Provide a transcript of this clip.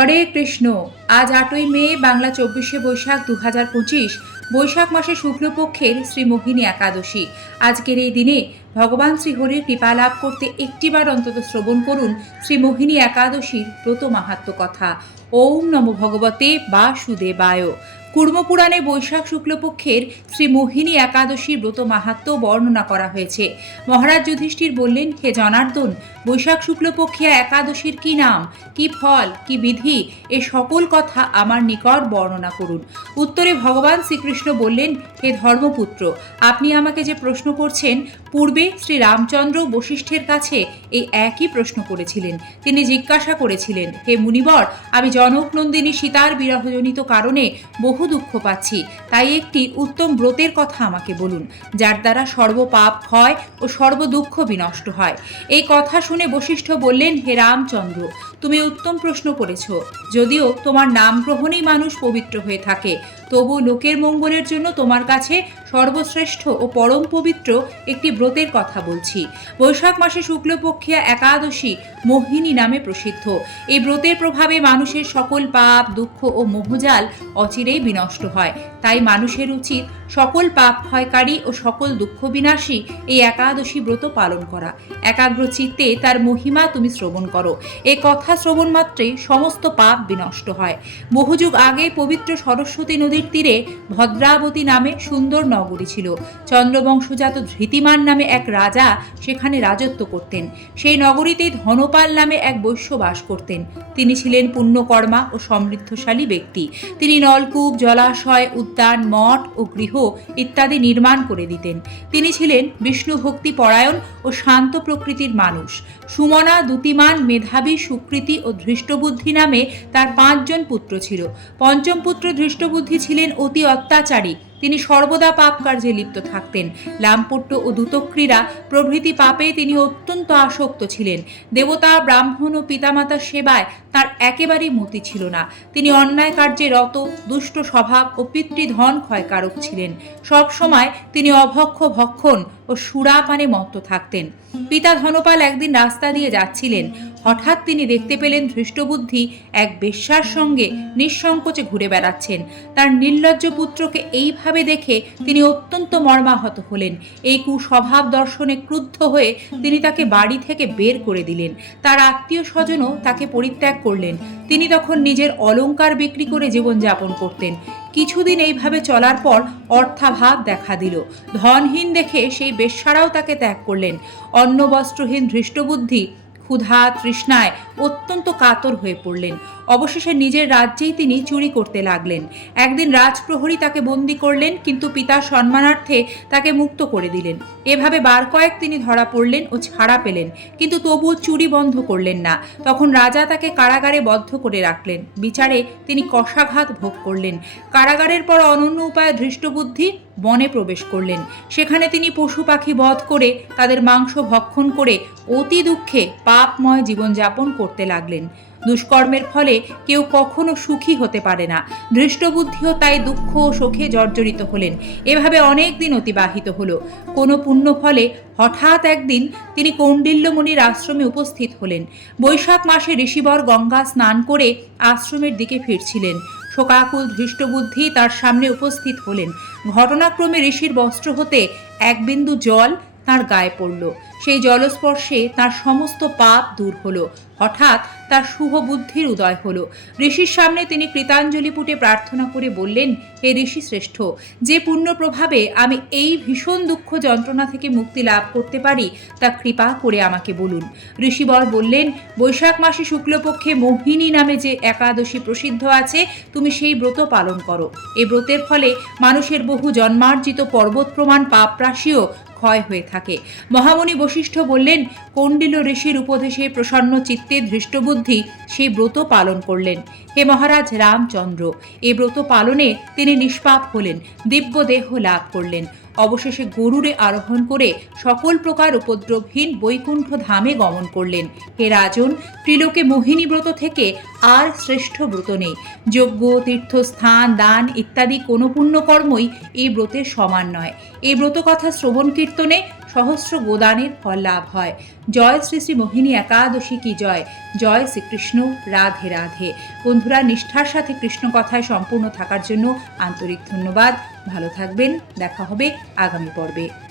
হরে কৃষ্ণ। আজ আটই মে, বাংলা চব্বিশে বৈশাখ দু হাজার পঁচিশ, বৈশাখ মাসে শুক্লপক্ষের শ্রীমোহিনী একাদশী। আজকের এই দিনে ভগবান শ্রীহরির কৃপা লাভ করতে একটিবার অন্তত শ্রবণ করুন শ্রীমোহিনী একাদশীর ব্রত মাহাত্ম কথা। ওম নম ভগবতে বাসুদেবায়। কুর্মপুরাণে বৈশাখ শুক্লপক্ষের শ্রী মোহিনী একাদশীর ব্রত মাহাত্ম বর্ণনা করা হয়েছে। মহারাজ যুধিষ্ঠির বললেন, হে জনার্দন বৈশাখ শুক্লপক্ষিয়া একাদশীর কি নাম, কি ফল, কি বিধি, এ সকল কথা আমার নিকট বর্ণনা করুন। উত্তরে ভগবান শ্রীকৃষ্ণ বললেন, হে ধর্মপুত্র, আপনি আমাকে যে প্রশ্ন করছেন, পূর্বে শ্রী রামচন্দ্র বশিষ্ঠের কাছে এই একই প্রশ্ন করেছিলেন। তিনি জিজ্ঞাসা করেছিলেন, হে মুনিবর, আমি জনকনন্দিনী সীতার বিরহজনিত কারণে বহু দুঃখ পাচ্ছি, তাই একটি উত্তম ব্রতের কথা আমাকে বলুন, যার দ্বারা সর্বপাপ ক্ষয় ও সর্বদুঃখ বিনষ্ট হয়। এই কথা শুনে বশিষ্ঠ বললেন, হে রামচন্দ্র, তুমি উত্তম প্রশ্ন করেছ। যদিও তোমার নাম গ্রহণেই মানুষ পবিত্র হয়ে থাকে তবু লোকের মঙ্গলের জন্য তোমার কাছে সর্বশ্রেষ্ঠ ও পরম পবিত্র একটি ব্রতের কথা বলছি। বৈশাখ মাসে শুক্লপক্ষিয়া একাদশী মোহিনী নামে প্রসিদ্ধ। এই ব্রতের প্রভাবে মানুষের সকল পাপ, দুঃখ ও মোহজাল অচিরেই বিনষ্ট হয়। তাই মানুষের উচিত সকল পাপ ক্ষয়কারী ও সকল দুঃখ বিনাশী এই একাদশী ব্রত পালন করা। একাগ্র চিত্তে তার মহিমা তুমি শ্রবণ করো। এ কথা শ্রবণ মাত্রেই সমস্ত পাপ বিনষ্ট হয়। বহুযুগ আগে পবিত্র সরস্বতী নদীর তীরে ভদ্রাবতী নামে সুন্দর নগরী ছিল। চন্দ্রবংশজাত ধৃতিমান নামে এক রাজা সেখানে রাজত্ব করতেন। সেই নগরীতেই ধনপাল নামে এক বৈশ্য বাস করতেন। তিনি ছিলেন পুণ্যকর্মা ও সমৃদ্ধশালী ব্যক্তি। তিনি নলকূপ, জলাশয়, উদ্যান, মঠ ও গৃহ ইত্যাদি নির্মাণ করে দিতেন। তিনি ছিলেন বিষ্ণু ভক্তি পরায়ণ ও শান্ত প্রকৃতির মানুষ। সুমনা দুতিমান মেধাবী, সুকৃতি ও ধৃষ্টবুদ্ধি নামে তার পাঁচজন পুত্র ছিল। পঞ্চম পুত্র ধৃষ্টবুদ্ধি ছিলেন অতি অত্যাচারী তিনি সর্বদা পাপ কার্যে লিপ্ত থাকতেন। লামপট্ট ও দুতক্রীড়া প্রভৃতি পাপে তিনি অত্যন্ত আসক্ত ছিলেন। দেবতা, ব্রাহ্মণ ও পিতামাতার সেবায় তার একেবারেই মতি ছিল না। তিনি অন্যায় কার্যে রত, দুষ্ট স্বভাব ও পিতৃধন ক্ষয়কারক ছিলেন। সবসময় তিনি অভক্ষ ভক্ষণ ও সুরাপানে মত্ত থাকতেন। পিতা ধনপাল একদিন রাস্তা দিয়ে যাচ্ছিলেন। হঠাৎ তিনি দেখতে পেলেন ধৃষ্টবুদ্ধি এক বেশ্যার সঙ্গে নিঃসংকোচে ঘুরে বেড়াচ্ছেন। তার নির্লজ্জ পুত্রকে এইভাবে দেখে তিনি অত্যন্ত মর্মাহত হলেন। এই কুস্বভাব দর্শনে ক্রুদ্ধ হয়ে তিনি তাকে বাড়ি থেকে বের করে দিলেন। তার আত্মীয় স্বজনও তাকে পরিত্যাগ করলেন। তিনি তখন নিজের অলংকার বিক্রি করে জীবনযাপন করতেন। কিছুদিন এইভাবে চলার পর অর্থাভাব দেখা দিল। ধনহীন দেখে সেই বেশ্যারাও তাকে ত্যাগ করলেন। অন্ন বস্ত্রহীন ধৃষ্টবুদ্ধি ক্ষুধা তৃষ্ণায় অত্যন্ত কাতর হয়ে পড়লেন। অবশেষে নিজের রাজ্যেই তিনি চুরি করতে লাগলেন। একদিন রাজপ্রহরী তাকে বন্দি করলেন, কিন্তু পিতার সম্মানার্থে তাকে মুক্ত করে দিলেন। এভাবে বার কয়েক তিনি ধরা পড়লেন ও ছাড়া পেলেন, কিন্তু তবুও চুরি বন্ধ করলেন না। তখন রাজা তাকে কারাগারে বদ্ধ করে রাখলেন। বিচারে তিনি কষাঘাত ভোগ করলেন। কারাগারের পর অনন্য উপায়ে ধৃষ্টবুদ্ধি বনে প্রবেশ করলেন। সেখানে তিনি পশু পাখি বধ করে তাদের মাংস ভক্ষণ করে অতি দুঃখে পাপময় জীবনযাপন করতে লাগলেন। দুষ্কর্মের ফলে কেউ কখনো সুখী হতে পারে না। ধৃষ্টবুদ্ধিও তাই দুঃখ ও শোকে জর্জরিত হলেন। এভাবে অনেক দিন অতিবাহিত হলো। কোনো পুণ্য ফলে হঠাৎ একদিন তিনি কৌণ্ডিল্যমণির আশ্রমে উপস্থিত হলেন। বৈশাখ মাসে ঋষিবর গঙ্গা স্নান করে আশ্রমের দিকে ফিরছিলেন। শোকাকুল ধৃষ্টবুদ্ধি তার সামনে উপস্থিত হলেন। ঘটনাক্রমে ঋষির বস্ত্র হতে এক বিন্দু জল তার গায়ে পড়ল। সেই জলস্পর্শে তার সমস্ত পাপ দূর হলো। হঠাৎ তার শুভ বুদ্ধির উদয় হলো। ঋষির সামনে তিনি কৃতাঞ্জলি পুটে প্রার্থনা করে বললেন, হে ঋষি শ্রেষ্ঠ, যে পুণ্য প্রভাবে আমি এই ভীষণ দুঃখ যন্ত্রণা থেকে মুক্তি লাভ করতে পারি, তা কৃপা করে আমাকে বলুন। ঋষিবর বললেন, বৈশাখ মাসে শুক্লপক্ষে মোহিনী নামে যে একাদশী প্রসিদ্ধ আছে, তুমি সেই ব্রত পালন করো। এই ব্রতের ফলে মানুষের বহু জন্মার্জিত পর্বত প্রমাণ পাপ রাশিও ক্ষয় হয়ে থাকে। মহামণি বশিষ্ঠ বললেন কণ্ডিল ঋষির উপদেশে প্রসন্ন চিত্তে ধৃষ্টবুদ্ধি সেই ব্রত পালন করলেন। হে মহারাজ, রামচন্দ্র। এ ব্রত পালনে তিনি নিষ্পাপ হলেন দিব্য দেহ লাভ করলেন। অবশেষে গরুরে আরোহণ করে সকল প্রকার উপদ্রবহীন বৈকুণ্ঠ ধামে গমন করলেন। হে রাজন, ত্রিলোকে মোহিনী ব্রত থেকে আর শ্রেষ্ঠ ব্রত নেই। যজ্ঞ, তীর্থস্থান, দান ইত্যাদি কোনো পুণ্যকর্মই এই ব্রতের সমান নয়। এই ব্রত কথা শ্রবণ কীর্তনে সহস্র গোদানের ফল লাভ হয়। জয় শ্রী শ্রী মোহিনী একাদশী কি জয়? জয় শ্রীকৃষ্ণ, রাধে রাধে। বন্ধুরা, নিষ্ঠার সাথে কৃষ্ণ কথায় সম্পূর্ণ থাকার জন্য আন্তরিক ধন্যবাদ। ভালো থাকবেন, দেখা হবে আগামী পর্বে।